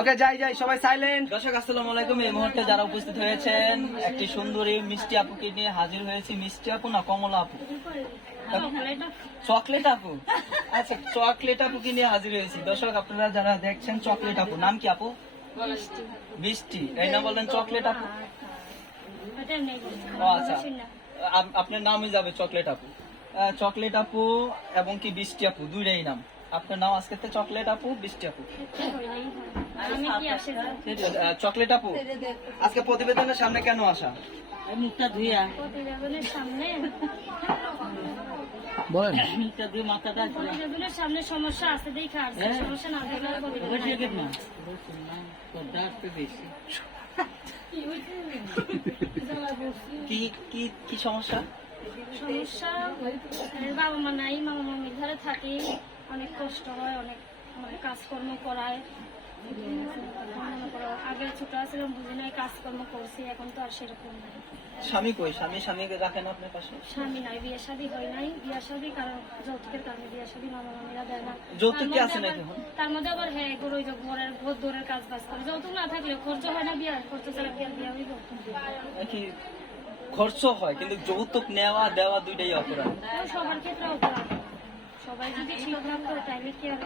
ওকে যাই সবাই সাইলেন্ট। দর্শক আসসালামু আলাইকুম। এই মুহূর্তে যারা উপস্থিত হয়েছেন একটি সুন্দরী মিষ্টি আপুকে নিয়ে হাজির হয়েছি। মিষ্টি আপু না কমলা আপু? চকলেট আপু। আচ্ছা, চকলেট আপুকে নিয়ে হাজির হয়েছি। দর্শক আপনারা যারা দেখছেন চকলেট আপু, নাম কি আপু? বৃষ্টি। এই না বললেন চকলেট আপু? ও আচ্ছা, আপনার নামই যাবে চকলেট আপু। চকলেট আপু এবং কি বৃষ্টি আপু দুইটাই নাম। আপনার নাম আজকে চকলেট আপু, বৃষ্টি আপু। চকলেট আপু, আজকে প্রতিবেদনের সামনে কেন আসা? মুখটা ধুইয়া প্রতিবেদনের সামনে বলেন। মুখটা ধুয়ে মাথাটা প্রতিবেদনের সামনে সমস্যা আছে দেখে আসছে। সমস্যা না দেখলে আর প্রতিবেদন না বেশি কি কি কি সমস্যা? সমস্যা বাবা মা নাই, মামা মামির ঘরে থাকি, অনেক কষ্ট হয়, অনেক কাজকর্ম করায়। মনে করো আগে ছোট ছিলাম বুঝি নাই, কাজকর্ম করছি, এখন তো আর সেরকম নাই। স্বামী কই? স্বামীকে রাখেন আপনার পাশে? স্বামী নাই, বিয়ে শাদী হয় নাই। বিয়ে শাদী কারণ যৌতুকের কারণে বিয়ে শাদী মামা মামিরা দেয় না। যৌতুক কি আছে নাকি এখন? তার মধ্যে আবার হ্যাঁ গরু ঘরের ঘর দৌড়ের কাজ বাজ করে। যৌতুক না থাকলে খরচ হয় না, বিয়ে খরচ ছাড়া বিয়ে হইব নাকি? খরচ হয় কিন্তু যৌতুক নেওয়া দেওয়া দুইটাই অপরাধ। সবার ক্ষেত্রে অপরাধ। সবাই যদি ঠিক থাকতো তাহলে কি আর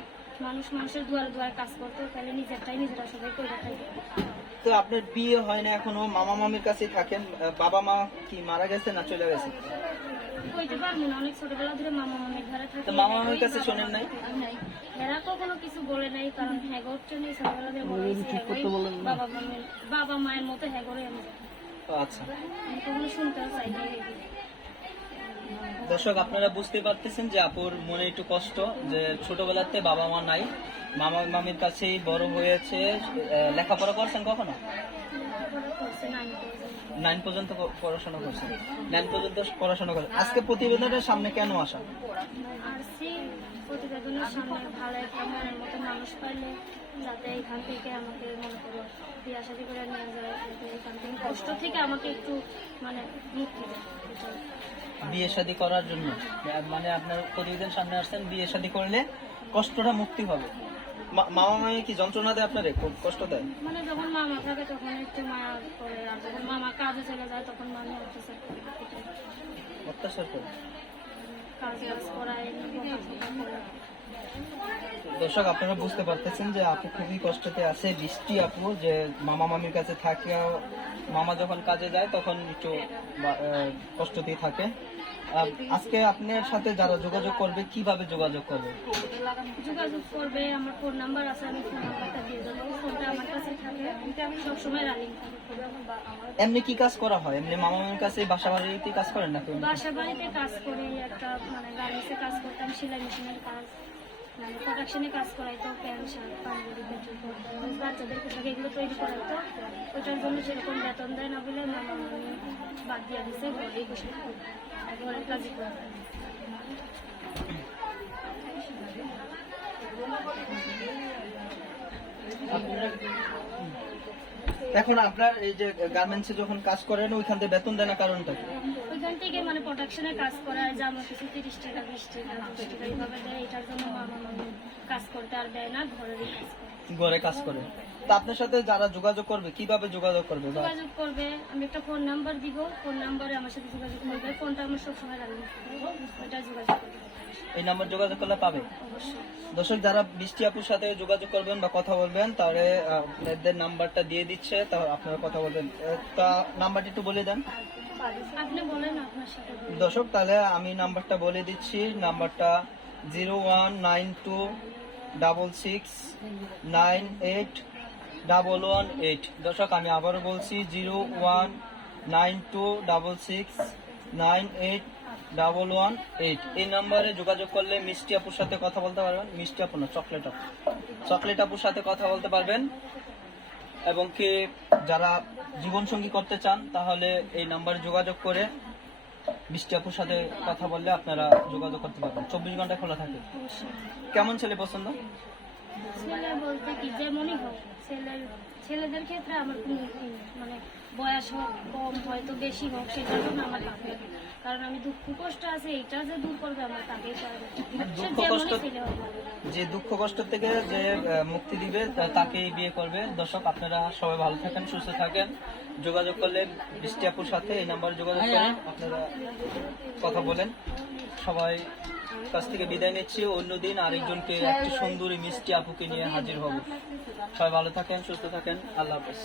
মানুষের দুয়ারে দুয়ারে কাজ করতো, তাহলে নিজেরটাই নিজেরা সবাই করে খাইতো। তো আপনার বিয়ে হয় না এখনো, মামা মামির কাছেই থাকেন। বাবা মা কি মারা গেছে না চলে গেছে? কইতে পারবো না, অনেক ছোটবেলা ধরে মামা মামির ঘরে থাকি। তো মামা মামির কাছে শোনেন নাই? এরা কখনো কিছু বলে নাই, কারণ হ্যাগোর জন্য ছোটবেলা ধরে বলে বাবা মায়ের মতো হ্যাগোরে আমি আচ্ছা, কখনো শুনতেও চাই নাই। দর্শক আপনারা বুঝতে পারতেছেন যে আপুর মনে একটু কষ্ট, যে ছোটবেলাতে বাবা মা নাই, মামা মামির কাছেই বড় হয়েছে। লেখাপড়া করছেন কখনো? 9 পর্যন্ত পড়াশোনা করছেন। 9 পর্যন্ত পড়াশোনা করেন। আজকে প্রতিবেদনের সামনে কেন আসা? আসছি প্রতিবেদনের সামনে ভালো একটা মনের মতো মানুষ পাইলে, যাতে এখান থেকে আমাকে মনে করো বিয়ে শাদী করে নিয়ে যায়, যাতে এখান থেকে কষ্ট থেকে আমাকে একটু মুক্তি দেয়। বিয়ে শাদী করার জন্য মানে আপনার প্রতিবেদন সামনে আসছেন, বিয়ে শাদী করলে কষ্টটা মুক্তি হবে। মামা মামি কি যন্ত্রণা দেয় আপনারে? খুব কষ্ট দেয়? যখন মামা থাকে তখন একটু মায়া করে, আর যখন মামা কাজে চলে যায় তখন মামি অত্যাচার করে। অত্যাচার করে? কাজ করায়, দর্শক আপনারা বুঝতে পারতেছেন যে আপু খুবই কষ্টতে আছে। বৃষ্টি আপু যে মামা মামির কাছে থাকে, মামা যখন কাজে যায় তখন একটু কষ্টতেই থাকে। আজকে আপনার সাথে যারা যোগাযোগ করবে কিভাবে যোগাযোগ করবে? যোগাযোগ করবে, আমার ফোন নাম্বার আছে, আমি ফোন নাম্বারটা দিয়ে দেবো। ফোনটা আমার কাছে থাকে, আমি সবসময় রানিং থাকে। এমনি কি কাজ করা হয়? এমনি মামা মামির কাছে বাসা বাড়িতে কাজ করেন নাকি? বাসা বাড়িতে কাজ করি, একটা গার্মেন্টসে কাজ করতাম, সেলাই মেশিনের কাজ, প্রোডাকশনে কাজ করাইতো, প্যান্ট শার্ট পাঞ্জাবি বাচ্চাদের পোশাক এগুলো তৈরি করাইতো। ওইটার জন্য সেরকম বেতন দেয় না বলে মামা মামি বাদ দিয়ে দিচ্ছে, ঘরেই বসে ঘরের কাজই করে। এখন আপনার এই যে গার্মেন্টসে যখন কাজ করেন ওইখান থেকে বেতন দেয় না, কারণটা কি? ওইখান থেকে প্রোডাকশনে কাজ করায়, জামা কিছু 30 টাকা 20 টাকা 10 টাকা এইভাবে দেয়। এটার জন্য মামা মামি কাজ করতে আর দেয় না, ঘরেরই কাজ করে। ঘরে কাজ করে। তো আপনার সাথে যারা যোগাযোগ করবে কিভাবে যোগাযোগ করবে? যোগাযোগ করবে, আমি একটা ফোন নাম্বার দিব, ফোন নাম্বারে আমার সাথে যোগাযোগ করবে। ফোনটা আমার সবসময় রাখবে, ওইটা যোগাযোগ করবে। এই নাম্বার যোগাযোগ করলে পাবে। দর্শক যারা বৃষ্টি আপুর সাথে যোগাযোগ করবেন বা কথা বলবেন, তাহলে আপনাদের নাম্বারটা দিয়ে দিচ্ছে, তাহলে আপনারা কথা বলবেন। তা নাম্বারটা একটু বলে দেন। আপনি বলেন আপনার সাথে। দর্শক তাহলে আমি নাম্বারটা বলে দিচ্ছি। নাম্বারটা 01926698118। দর্শক আমি আবারও বলছি 01926698118। এই নাম্বারে যোগাযোগ করলে মিষ্টি আপুর সাথে কথা বলতে পারবেন। মিষ্টি আপু না, চকলেট আপু। চকলেট আপুর সাথে কথা বলতে পারবেন। এবং কি যারা জীবনসঙ্গী করতে চান তাহলে এই নাম্বারে যোগাযোগ করে মিষ্টি আপুর সাথে কথা বললে আপনারা যোগাযোগ করতে পারবেন। 24 ঘন্টা খোলা থাকে। কেমন ছেলে পছন্দ? ছেলে বলতে কি যেমনই হোক, ছেলেদের ক্ষেত্রে আমার কোনো মানে বয়স হোক কম হয়তো বেশি হোক সেটার জন্য আমার ভালো লাগে। কারণ আমি দুঃখ কষ্ট আছে এইটা যে দূর করবে আমার তাকেই পারবে। সে দুঃখ কষ্ট যেমনই ছেলে হোক। যে দুঃখ কষ্ট থেকে যে মুক্তি দিবে তাকেই বিয়ে করবে। দর্শক আপনারা সবাই ভালো থাকেন, সুস্থ থাকেন। যোগাযোগ করলে বৃষ্টি আপুর সাথে এই নাম্বারে যোগাযোগ করেন, আপনারা কথা বলেন। সবাই কাছ থেকে বিদায় নিচ্ছি। অন্যদিন আরেকজনকে একটি সুন্দরী মিষ্টি আপুকে নিয়ে হাজির হব। সবাই ভালো থাকেন, সুস্থ থাকেন। আল্লাহ হাফেজ।